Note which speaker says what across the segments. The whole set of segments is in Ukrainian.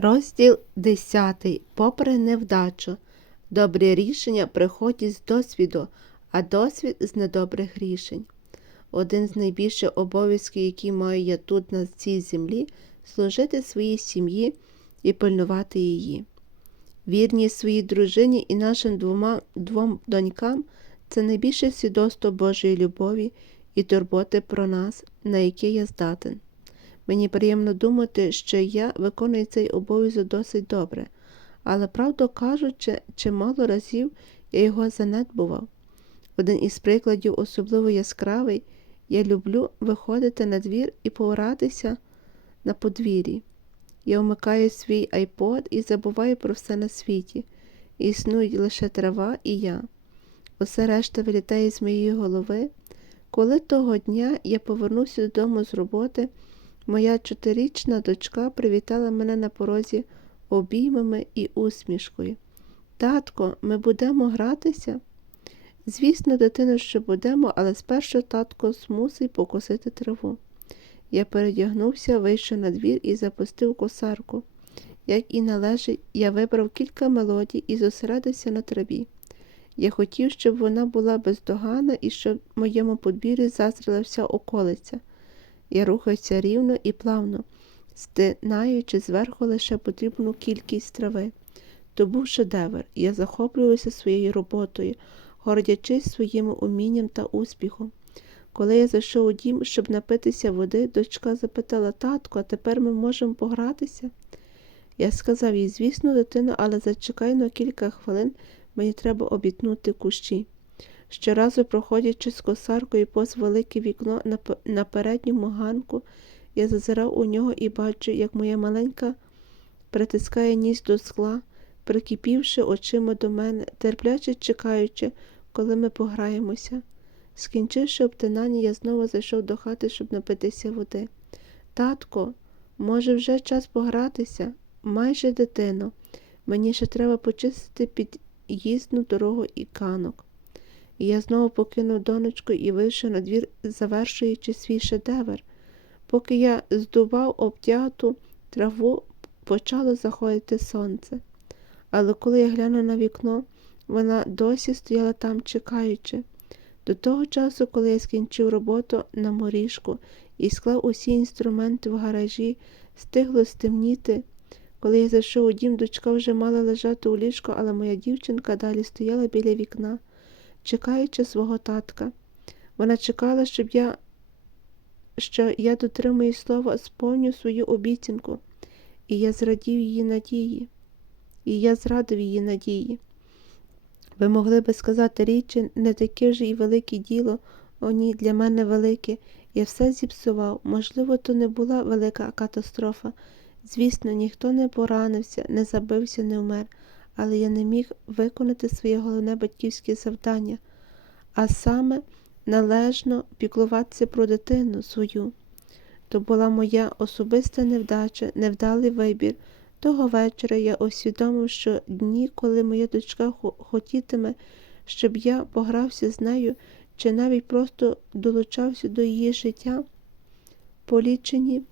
Speaker 1: Розділ 10. Попри невдачу. Добрі рішення приходять з досвіду, а досвід з недобрих рішень. Один з найбільших обов'язків, які маю я тут на цій землі, служити своїй сім'ї і пильнувати її. Вірність своїй дружині і нашим двома, двом донькам це найбільше свідоцтво Божої любові і турботи про нас, на яке я здатен. Мені приємно думати, що я виконую цей обов'язок досить добре, але, правду кажучи, чимало разів я його занедбував. Один із прикладів, особливо яскравий, я люблю виходити на двір і погратися на подвір'ї. Я вмикаю свій айпод і забуваю про все на світі. Існують лише трава і я. Усе решта вилітає з моєї голови. Коли того дня я повернувся додому з роботи, Моя чотирічна дочка привітала мене на порозі обіймами і усмішкою. Татко, ми будемо гратися? Звісно, дитино, що будемо, але спершу татко змусить покосити траву. Я передягнувся, вийшов на двір і запустив косарку. Як і належить, я вибрав кілька мелодій і зосередився на траві. Я хотів, щоб вона була бездоганна і щоб в моєму подвір'ї зазріла вся околиця. Я рухаюся рівно і плавно, стинаючи зверху лише потрібну кількість трави. То був шедевр, я захоплювався своєю роботою, гордячись своїм умінням та успіхом. Коли я зайшов у дім, щоб напитися води, дочка запитала татку, а тепер ми можемо погратися. Я сказав їй, звісно, дитино, але зачекай на кілька хвилин, мені треба обітнути кущі. Щоразу, проходячи з косаркою повз велике вікно на передньому ганку, я зазирав у нього і бачу, як моя маленька притискає ніс до скла, прикипівши очима до мене, терпляче чекаючи, коли ми пограємося. Скінчивши обтинання, я знову зайшов до хати, щоб напитися води. Татко, може, вже час погратися? Майже дитино. Мені ще треба почистити під'їзну дорогу і канок. І я знову покинув донечку і вийшов на двір, завершуючи свій шедевр. Поки я здував обтяту траву, почало заходити сонце. Але коли я глянув на вікно, вона досі стояла там, чекаючи. До того часу, коли я скінчив роботу на моріжку і склав усі інструменти в гаражі, стигло стемніти. Коли я зайшов у дім, дочка вже мала лежати у ліжку, але моя дівчинка далі стояла біля вікна чекаючи свого татка. Вона чекала, щоб я, що я дотримую слова, сповню свою обіцянку, і я зрадів її надії, і я зрадив її надії. Ви могли би сказати річі, не таке вже і велике діло, о ні, для мене велике. Я все зіпсував. Можливо, то не була велика катастрофа. Звісно, ніхто не поранився, не забився, не вмер але я не міг виконати своє головне батьківське завдання, а саме належно піклуватися про дитину свою. То була моя особиста невдача, невдалий вибір. Того вечора я усвідомив, що дні, коли моя дочка хотітиме, щоб я погрався з нею, чи навіть просто долучався до її життя, полічені,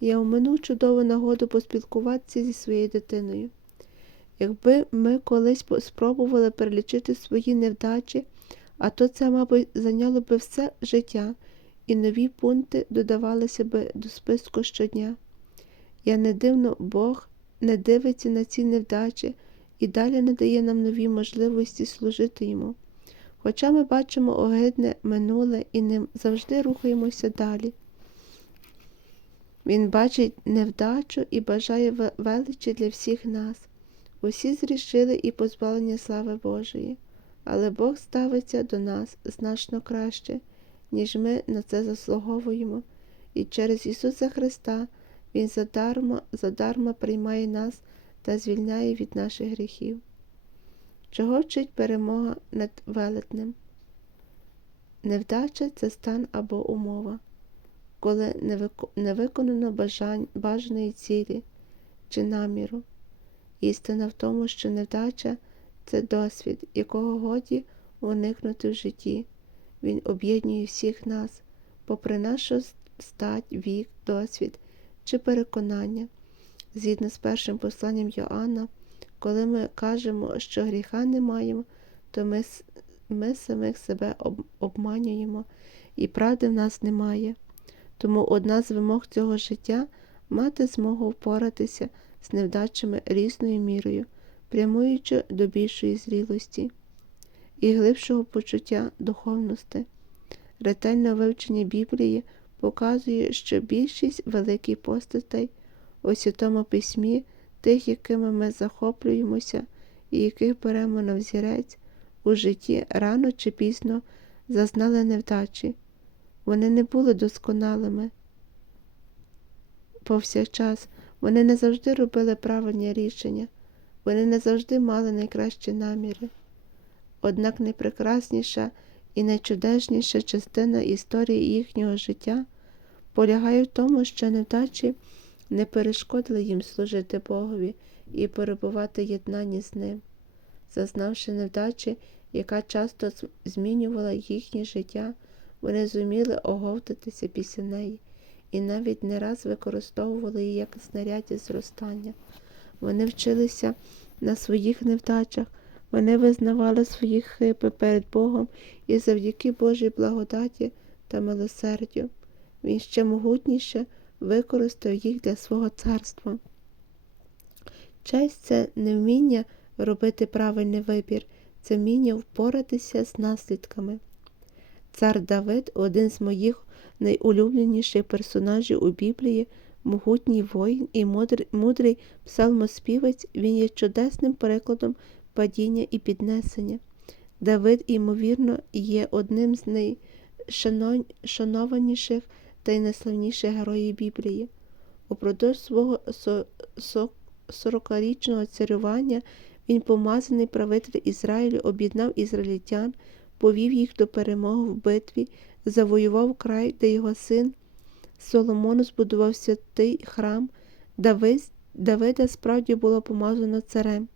Speaker 1: я оминув чудову нагоду поспілкуватися зі своєю дитиною. Якби ми колись спробували перелічити свої невдачі, а то це, мабуть, зайняло би все життя, і нові пункти додавалися би до списку щодня. Я не дивно, Бог не дивиться на ці невдачі і далі не дає нам нові можливості служити йому. Хоча ми бачимо огидне минуле і ним завжди рухаємося далі. Він бачить невдачу і бажає величі для всіх нас. Усі зрішили і позбавлені слави Божої, але Бог ставиться до нас значно краще, ніж ми на це заслуговуємо, і через Ісуса Христа Він задарма, задарма приймає нас та звільняє від наших гріхів. Чого вчить перемога над велетнем? Невдача це стан або умова, коли не виконано бажань, бажаної цілі чи наміру. Істина в тому, що невдача це досвід, якого годі уникнути в житті. Він об'єднує всіх нас, попри нашу стать, вік, досвід чи переконання. Згідно з першим посланням Йоанна, коли ми кажемо, що гріха не маємо, то ми, ми самих себе об- обманюємо, і правди в нас немає. Тому одна з вимог цього життя мати змогу впоратися з невдачами різною мірою, прямуючи до більшої зрілості і глибшого почуття духовності. Ретельне вивчення Біблії показує, що більшість великих постатей у Святому Письмі, тих, якими ми захоплюємося і яких беремо на взірець, у житті рано чи пізно зазнали невдачі. Вони не були досконалими. Повсякчас вони не завжди робили правильні рішення, вони не завжди мали найкращі наміри. Однак найпрекрасніша і найчудесніша частина історії їхнього життя полягає в тому, що невдачі не перешкодили їм служити Богові і перебувати єднанні з ним. Зазнавши невдачі, яка часто змінювала їхнє життя, вони зуміли оговтатися після неї і навіть не раз використовували її як знаряддя зростання. Вони вчилися на своїх невдачах, вони визнавали свої хиби перед Богом і завдяки Божій благодаті та милосердю. Він ще могутніше використав їх для свого царства. Честь це не вміння робити правильний вибір, це вміння впоратися з наслідками. Цар Давид один з моїх найулюбленіших персонажів у Біблії, могутній воїн і мудрий, псалмоспівець, він є чудесним прикладом падіння і піднесення. Давид, ймовірно, є одним з найшанованіших та й найславніших героїв Біблії. Упродовж свого со- со- сорокарічного царювання він помазаний правитель Ізраїлю, об'єднав ізраїльтян, повів їх до перемоги в битві, завоював край, де його син Соломон збудував святий храм. Давид, Давида справді було помазано царем.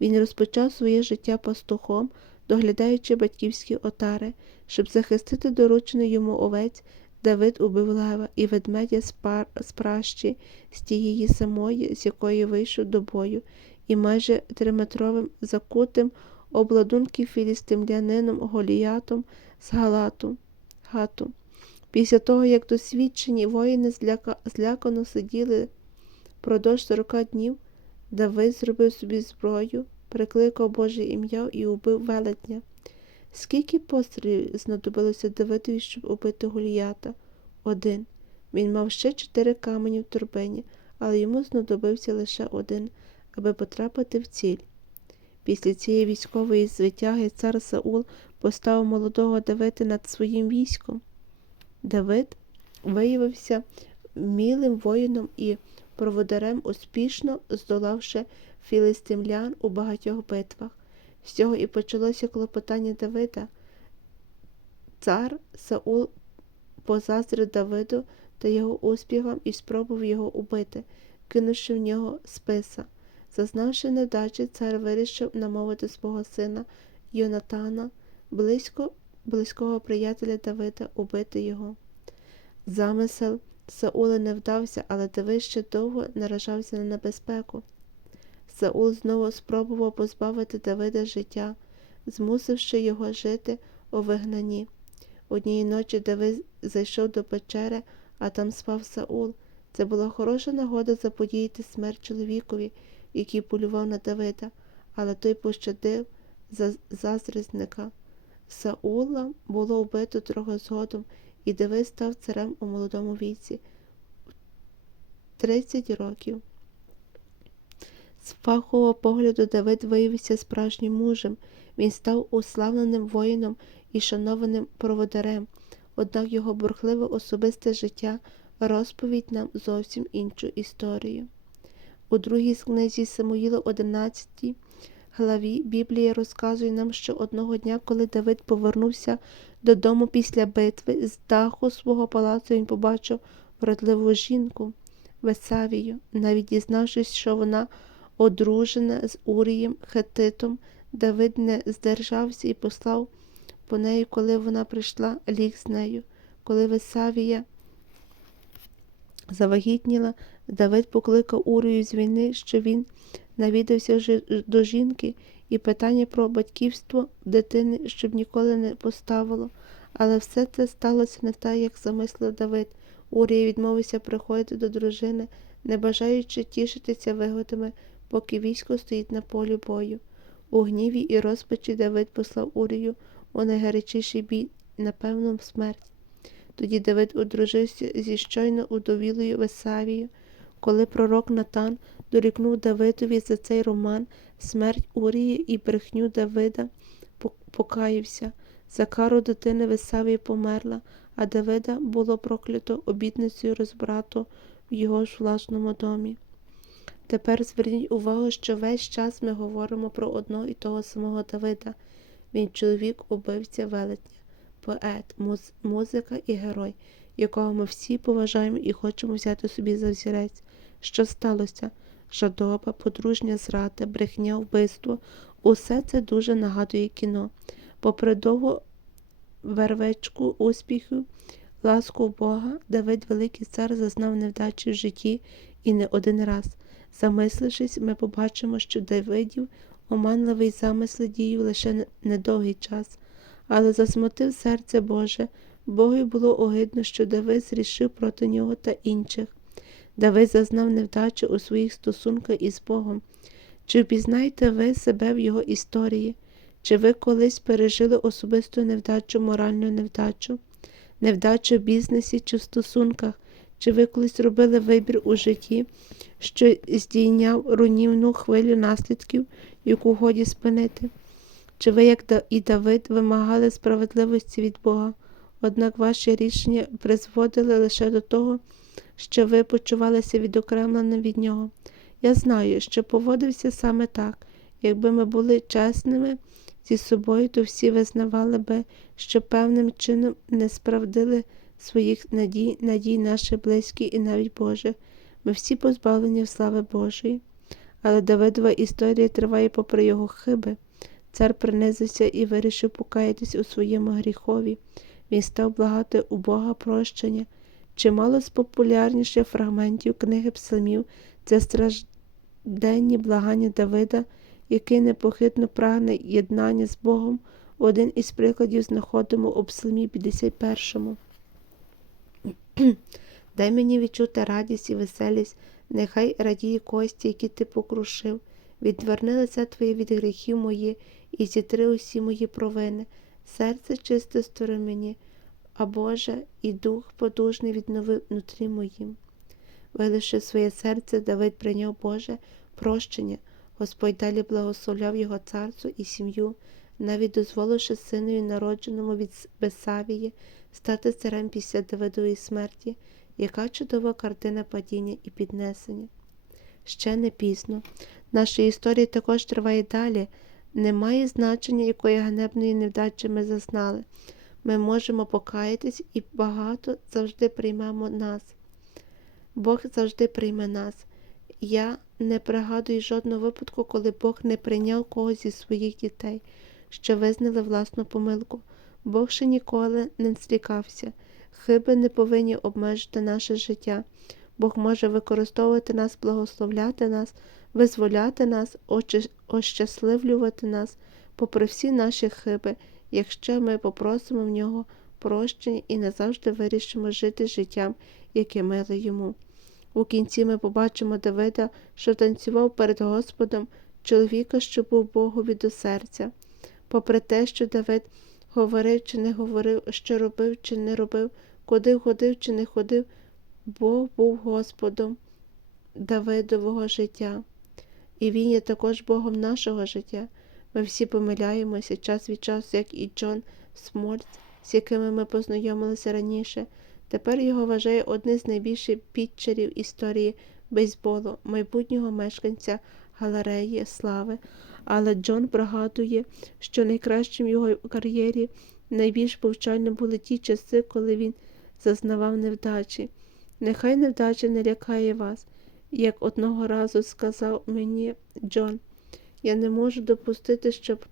Speaker 1: Він розпочав своє життя пастухом, доглядаючи батьківські отари, щоб захистити доручений йому овець. Давид убив лева і ведмедя з пращі, з тієї самої, з якої вийшов до бою, і майже триметровим закутим обладунків філістимлянином Голіятом з Галату. Гату. Після того, як досвідчені воїни зляка... злякано сиділи продовж сорока днів, Давид зробив собі зброю, прикликав Боже ім'я і убив велетня. Скільки пострілів знадобилося Давидові, щоб убити Голіята? Один. Він мав ще чотири камені в турбині, але йому знадобився лише один, аби потрапити в ціль. Після цієї військової звитяги цар Саул поставив молодого Давида над своїм військом. Давид виявився вмілим воїном і проводарем, успішно здолавши філистимлян у багатьох битвах. З цього і почалося клопотання Давида. Цар Саул позаздрив Давиду та його успіхам і спробував його убити, кинувши в нього списа. Зазнавши невдачі, цар вирішив намовити свого сина Йонатана, близько, близького приятеля Давида, убити його. Замисел Саула не вдався, але Давид ще довго наражався на небезпеку. Саул знову спробував позбавити Давида життя, змусивши його жити у вигнанні. Однієї ночі Давид зайшов до печери, а там спав Саул. Це була хороша нагода заподіяти смерть чоловікові, який полював на Давида, але той пощадив за- заздрісника. Саула було вбито трохи згодом, і Давид став царем у молодому віці. 30 років. З фахового погляду Давид виявився справжнім мужем. Він став уславленим воїном і шанованим проводарем, однак його бурхливе особисте життя розповідь нам зовсім іншу історію. У другій книзі Самуїла 11 главі Біблія розказує нам, що одного дня, коли Давид повернувся додому після битви, з даху свого палацу він побачив вродливу жінку Весавію, навіть дізнавшись, що вона одружена з Урієм Хетитом, Давид не здержався і послав по неї, коли вона прийшла, ліг з нею. Коли Весавія завагітніла, Давид покликав Урію з війни, що він навідався до жінки, і питання про батьківство дитини, щоб ніколи не поставило. Але все це сталося не так, як замислив Давид. Урія відмовився приходити до дружини, не бажаючи тішитися вигодами, поки військо стоїть на полі бою. У гніві і розпачі Давид послав Урію у найгарячіший бій, напевно, смерть. Тоді Давид одружився зі щойно удовілою Весавією. Коли пророк Натан дорікнув Давидові за цей роман, смерть Урії і брехню Давида, пок- покаявся. За кару дитини Весавія померла, а Давида було проклято обітницею розбрату в його ж власному домі. Тепер зверніть увагу, що весь час ми говоримо про одного і того самого Давида. Він чоловік, убивця велетня, поет, муз- музика і герой, якого ми всі поважаємо і хочемо взяти собі за взірець. Що сталося? Жадоба, подружня зрада, брехня, вбивство усе це дуже нагадує кіно. Попри довгу вервечку успіхів, ласку Бога, Давид Великий цар зазнав невдачі в житті і не один раз. Замислившись, ми побачимо, що Давидів оманливий замисли діяв лише не- недовгий час, але засмутив серце Боже. Богові було огидно, що Давид зрішив проти нього та інших. Давид зазнав невдачі у своїх стосунках із Богом. Чи впізнаєте ви себе в його історії? Чи ви колись пережили особисту невдачу, моральну невдачу, невдачу в бізнесі чи в стосунках? Чи ви колись робили вибір у житті, що здійняв руйнівну хвилю наслідків, яку годі спинити? Чи ви, як і Давид, вимагали справедливості від Бога, однак ваші рішення призводили лише до того, що ви почувалися відокремленим від нього? Я знаю, що поводився саме так. Якби ми були чесними зі собою, то всі визнавали би, що певним чином не справдили своїх надій, надій наші близькі і навіть Боже. Ми всі позбавлені слави Божої. Але Давидова історія триває попри його хиби. Цар принизився і вирішив покаятись у своєму гріхові. Він став благати у Бога прощення. Чимало з популярніших фрагментів книги псалмів це стражденні благання Давида, який непохитно прагне єднання з Богом. Один із прикладів знаходимо у псалмі 51. Дай мені відчути радість і веселість, нехай радіє кості, які ти покрушив. Відверни лице твоє від гріхів мої і зітри усі мої провини. Серце чисте створи мені, а Боже, і дух подужний віднови внутрі моїм. Вилиши своє серце, Давид прийняв Боже прощення. Господь далі благословляв його царство і сім'ю, навіть дозволивши синові, народженому від Бесавії, стати царем після Давидової смерті, яка чудова картина падіння і піднесення. Ще не пізно. Наша історія також триває далі. Немає значення, якої ганебної невдачі ми зазнали. Ми можемо покаятись і багато завжди приймемо нас. Бог завжди прийме нас. Я не пригадую жодного випадку, коли Бог не прийняв когось зі своїх дітей, що визнали власну помилку. Бог ще ніколи не злікався. Хиби не повинні обмежити наше життя. Бог може використовувати нас, благословляти нас, визволяти нас, ощасливлювати нас, попри всі наші хиби, якщо ми попросимо в нього прощення і назавжди вирішимо жити життям, яке миле йому. У кінці ми побачимо Давида, що танцював перед Господом, чоловіка, що був Богові до серця. Попри те, що Давид говорив чи не говорив, що робив чи не робив, куди ходив чи не ходив, Бог був Господом Давидового життя. І Він є також Богом нашого життя. Ми всі помиляємося час від часу, як і Джон Смольц, з якими ми познайомилися раніше. Тепер його вважає одним з найбільших підчерів історії бейсболу, майбутнього мешканця галереї слави. Але Джон пригадує, що найкращим його кар'єрі найбільш повчальним були ті часи, коли він зазнавав невдачі. Нехай невдача не лякає вас, як одного разу сказав мені Джон. Я не можу допустити, щоб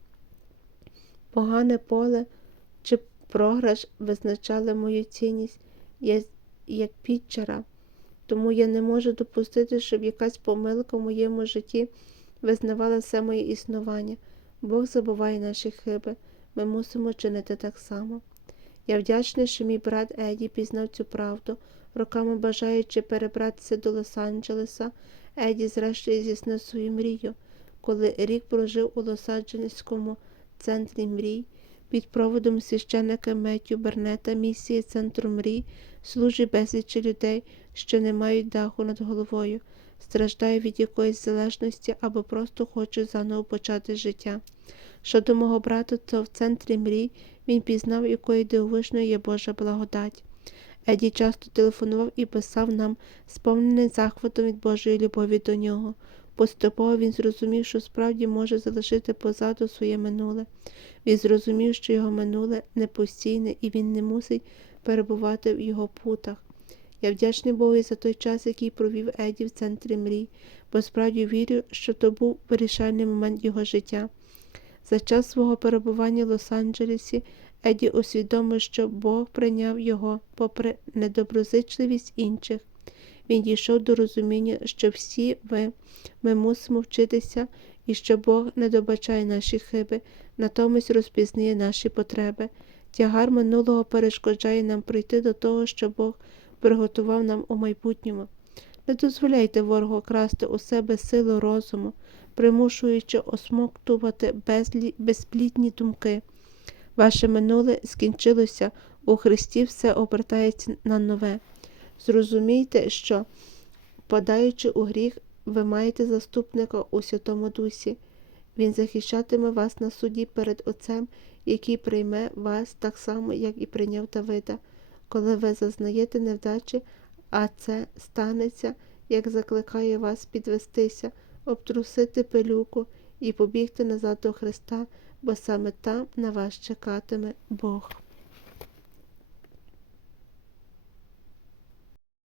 Speaker 1: погане поле чи програш визначали мою цінність я, як підчера. Тому я не можу допустити, щоб якась помилка в моєму житті визнавала все моє існування. Бог забуває наші хиби. Ми мусимо чинити так само. Я вдячний, що мій брат Еді пізнав цю правду, роками бажаючи перебратися до Лос-Анджелеса, Еді зрештою здійснив свою мрію. Коли рік прожив у Лос-Анджелеському центрі мрій, під проводом священника Меттю Бернета місії Центру мрій служить безлічі людей, що не мають даху над головою, страждають від якоїсь залежності або просто хочуть заново почати життя. Щодо мого брата, то в центрі мрій він пізнав, якою дивовижною є Божа благодать. Еді часто телефонував і писав нам, сповнений захватом від Божої любові до нього. Поступово він зрозумів, що справді може залишити позаду своє минуле. Він зрозумів, що його минуле не постійне і він не мусить перебувати в його путах. Я вдячний Богу за той час, який провів Еді в центрі мрій, бо справді вірю, що то був вирішальний момент його життя. За час свого перебування в Лос-Анджелесі Еді усвідомив, що Бог прийняв його попри недоброзичливість інших. Він дійшов до розуміння, що всі ви, ми мусимо вчитися і що Бог не добачає наші хиби, натомість розпізнає наші потреби. Тягар минулого перешкоджає нам прийти до того, що Бог приготував нам у майбутньому. Не дозволяйте ворогу красти у себе силу розуму, примушуючи осмоктувати безлі... безплідні думки. Ваше минуле скінчилося, у Христі все обертається на нове. Зрозумійте, що, подаючи у гріх, ви маєте заступника у Святому Дусі. Він захищатиме вас на суді перед Отцем, який прийме вас так само, як і прийняв Давида. Коли ви зазнаєте невдачі, а це станеться, як закликає вас підвестися, обтрусити пилюку і побігти назад до Христа, бо саме там на вас чекатиме Бог.